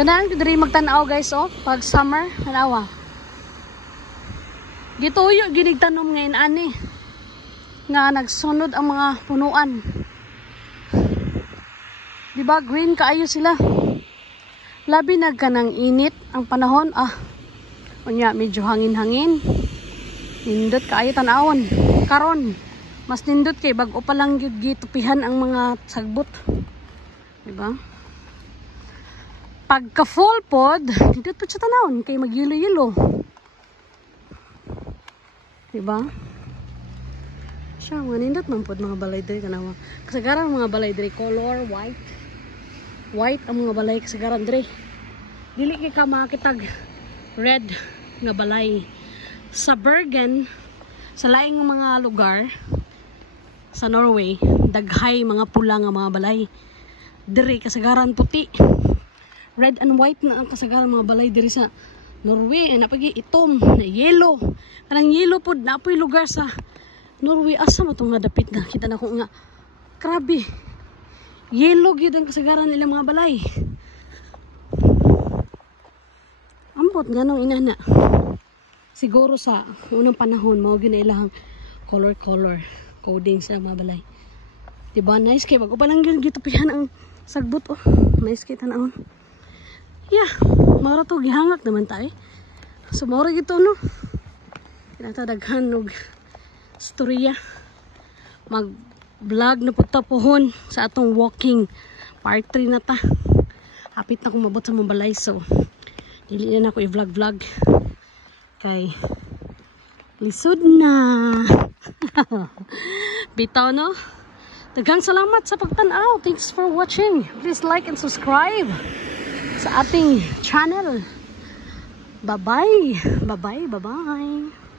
Ganang diri magtanaw guys oh, pag summer, tanawa. Gituyo ginig tanom ngayon ani. Nga nagsunod ang mga punuan. Diba green kaayo sila. Labi nagkanang init ang panahon unya medyo hangin-hangin. Nindot kaayo tanawon. Karon mas nindot kay bag-o pa lang gyud gitupihan ang mga sagbot. Diba? Pagka full pod, nindot po siya tanawon kay magyelo-yelo. Diba? Siya, mga nindot man pod mga balay diri kanawa. Kasagaran mga balay diri color white. White ang mga balay kasagaran diri. Dili kay ka makitag red nga balay. Sa Bergen, sa laing mga lugar sa Norway, daghay mga pula nga mga balay. Diri kasagaran puti. Red and white na ang kasagaran mga balay diri sa Norway. Napagi itom, na yellow. Kanang yellow pod napoy lugar sa Norway. Asa mo itong nadapit na kita na ko nga. Grabe. Yellow gyud ang kasagaran nila mga balay. Ambot ganong inana. Siguro sa unang panahon mao gyud na ilahang color coding sa mga balay. Diba nice kay bago pa lang gyud gitupihan ang sagbot oh. Nice kay tanawon. Yeah, mara to gihangak naman tayo. So mara gito no. Kinatadaghan og storya. Mag-vlog na po tapuhon sa atong walking part 3 na ta. Hapit na akong mabot sa mga balay so dili na ako i-vlog kay lisod na. Bitaw no. Daghang salamat sa pagtan-aw. Thanks for watching. Please like and subscribe sa ating channel. Bye-bye. Bye-bye. Bye-bye.